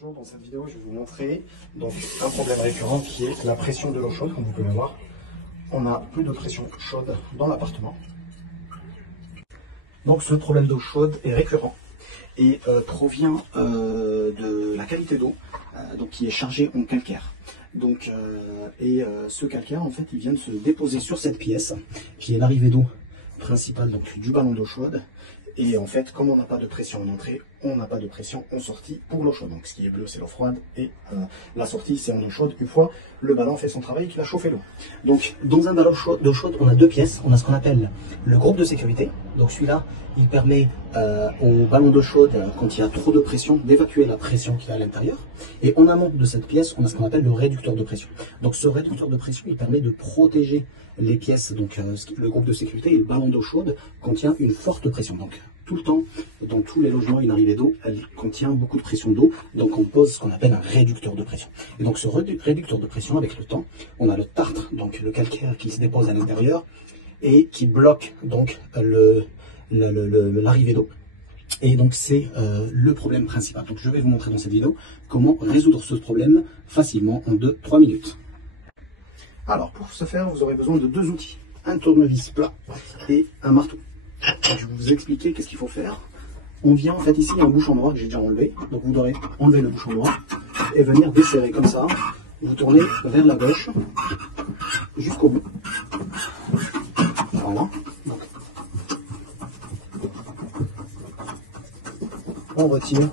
Bonjour, dans cette vidéo, je vais vous montrer donc, un problème récurrent qui est la pression de l'eau chaude. Comme vous pouvez le voir, on n'a plus de pression chaude dans l'appartement. Donc ce problème d'eau chaude est récurrent et provient de la qualité d'eau qui est chargée en calcaire. Donc, ce calcaire, en fait, il vient de se déposer sur cette pièce qui est l'arrivée d'eau principale donc, du ballon d'eau chaude. Et en fait, comme on n'a pas de pression en entrée, on n'a pas de pression en sortie pour l'eau chaude. Donc ce qui est bleu, c'est l'eau froide et la sortie, c'est en eau chaude une fois le ballon fait son travail et qu'il a chauffé l'eau. Donc dans un ballon d'eau chaude, on a deux pièces. On a ce qu'on appelle le groupe de sécurité. Donc celui-là, il permet au ballon d'eau chaude, quand il y a trop de pression, d'évacuer la pression qu'il y a à l'intérieur. Et en amont de cette pièce, on a ce qu'on appelle le réducteur de pression. Donc ce réducteur de pression, il permet de protéger les pièces, donc le groupe de sécurité et le ballon d'eau chaude contient une forte pression. Donc tout le temps, dans tous les logements, une arrivée d'eau, elle contient beaucoup de pression d'eau. Donc on pose ce qu'on appelle un réducteur de pression. Et donc ce réducteur de pression, avec le temps, on a le tartre, donc le calcaire qui se dépose à l'intérieur et qui bloque donc l'arrivée d'eau. Et donc c'est le problème principal. Donc je vais vous montrer dans cette vidéo comment résoudre ce problème facilement en 2-3 minutes. Alors pour ce faire, vous aurez besoin de deux outils, un tournevis plat et un marteau. Je vais vous expliquer qu'est-ce qu'il faut faire. On vient en fait ici, il y a un bouchon noir que j'ai déjà enlevé. Donc vous devrez enlever le bouchon noir et venir desserrer comme ça. Vous tournez vers la gauche jusqu'au bout. Voilà. Donc, on retire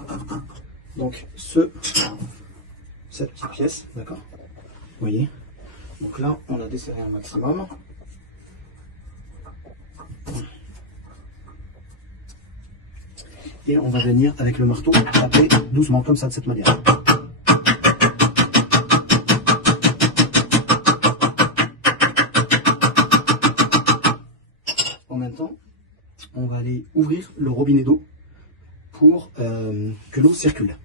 donc cette petite pièce, d'accord? Vous voyez? Donc là, on a desserré un maximum. Et on va venir avec le marteau taper doucement comme ça, de cette manière. En même temps, on va aller ouvrir le robinet d'eau pour que l'eau circule.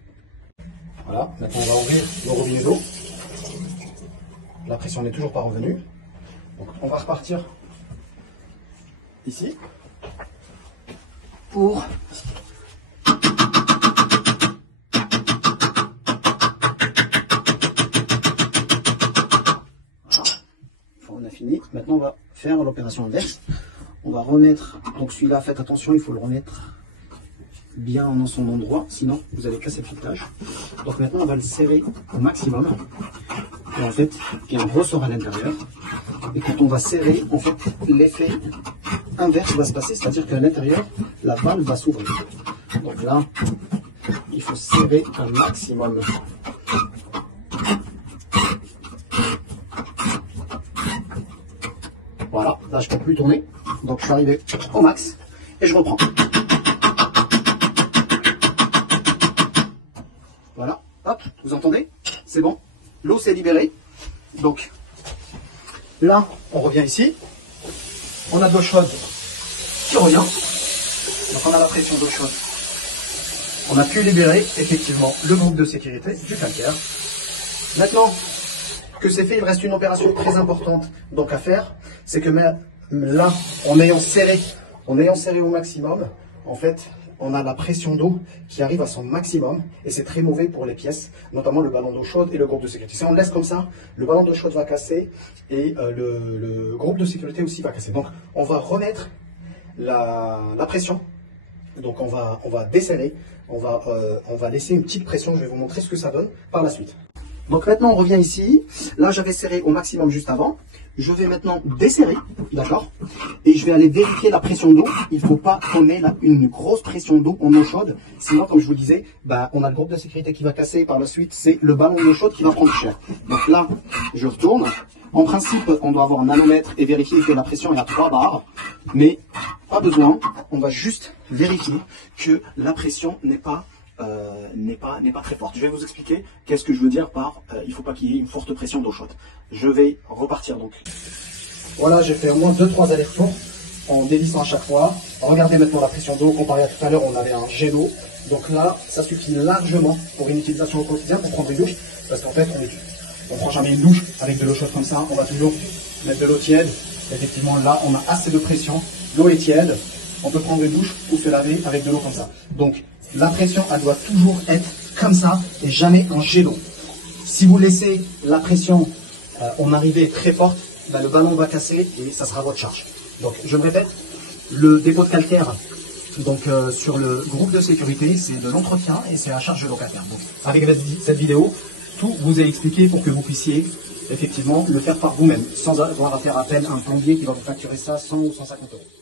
Voilà, maintenant on va ouvrir le robinet d'eau. La pression n'est toujours pas revenue. Donc on va repartir ici pour on a fini. Maintenant on va faire l'opération inverse. On va remettre, donc celui-là, faites attention, il faut le remettre bien dans son endroit, sinon vous allez casser le filetage. Donc maintenant on va le serrer au maximum. Et en fait, il y a un ressort à l'intérieur. Et quand on va serrer, en fait, l'effet inverse va se passer, c'est-à-dire qu'à l'intérieur, la valve va s'ouvrir. Donc là, il faut serrer un maximum. Voilà, là je ne peux plus tourner. Donc je suis arrivé au max et je reprends. Voilà, hop, vous entendez? C'est bon. L'eau s'est libérée. Donc là, on revient ici. On a de l'eau chaude qui revient. Donc on a la pression d'eau chaude. On a pu libérer effectivement le groupe de sécurité du calcaire. Maintenant que c'est fait, il reste une opération très importante donc à faire. C'est que là, en ayant serré au maximum, en fait, on a la pression d'eau qui arrive à son maximum et c'est très mauvais pour les pièces, notamment le ballon d'eau chaude et le groupe de sécurité. Si on le laisse comme ça, le ballon d'eau chaude va casser et le groupe de sécurité aussi va casser. Donc on va remettre la pression. Donc on va desserrer, on va laisser une petite pression. Je vais vous montrer ce que ça donne par la suite. Donc maintenant on revient ici. Là j'avais serré au maximum juste avant. Je vais maintenant desserrer, d'accord? Et je vais aller vérifier la pression d'eau. Il ne faut pas qu'on ait une grosse pression d'eau en eau chaude. Sinon, comme je vous disais, on a le groupe de sécurité qui va casser. Par la suite, c'est le ballon d'eau chaude qui va prendre cher. Donc là, je retourne. En principe, on doit avoir un nanomètre et vérifier que la pression est à 3 bars. Mais pas besoin. On va juste vérifier que la pression n'est pas très forte. Je vais vous expliquer qu'est-ce que je veux dire par il ne faut pas qu'il y ait une forte pression d'eau chaude. Je vais repartir donc. Voilà, j'ai fait au moins 2-3 allers-retours en dévissant à chaque fois. Regardez maintenant la pression d'eau comparée à tout à l'heure, on avait un jet d'eau. Donc là, ça suffit largement pour une utilisation au quotidien, pour prendre une douche. Parce qu'en fait, on ne prend jamais une douche avec de l'eau chaude comme ça. On va toujours mettre de l'eau tiède. Effectivement, là, on a assez de pression. L'eau est tiède. On peut prendre une douche ou se laver avec de l'eau comme ça. Donc, la pression, elle doit toujours être comme ça et jamais en jet d'eau. Si vous laissez la pression en arrivée très forte, le ballon va casser et ça sera votre charge. Donc je me répète, le dépôt de calcaire donc, sur le groupe de sécurité, c'est de l'entretien et c'est à charge de locataire. Donc, avec cette vidéo, tout vous est expliqué pour que vous puissiez effectivement le faire par vous-même, sans avoir à faire appel à un plombier qui va vous facturer ça 100 ou 150 euros.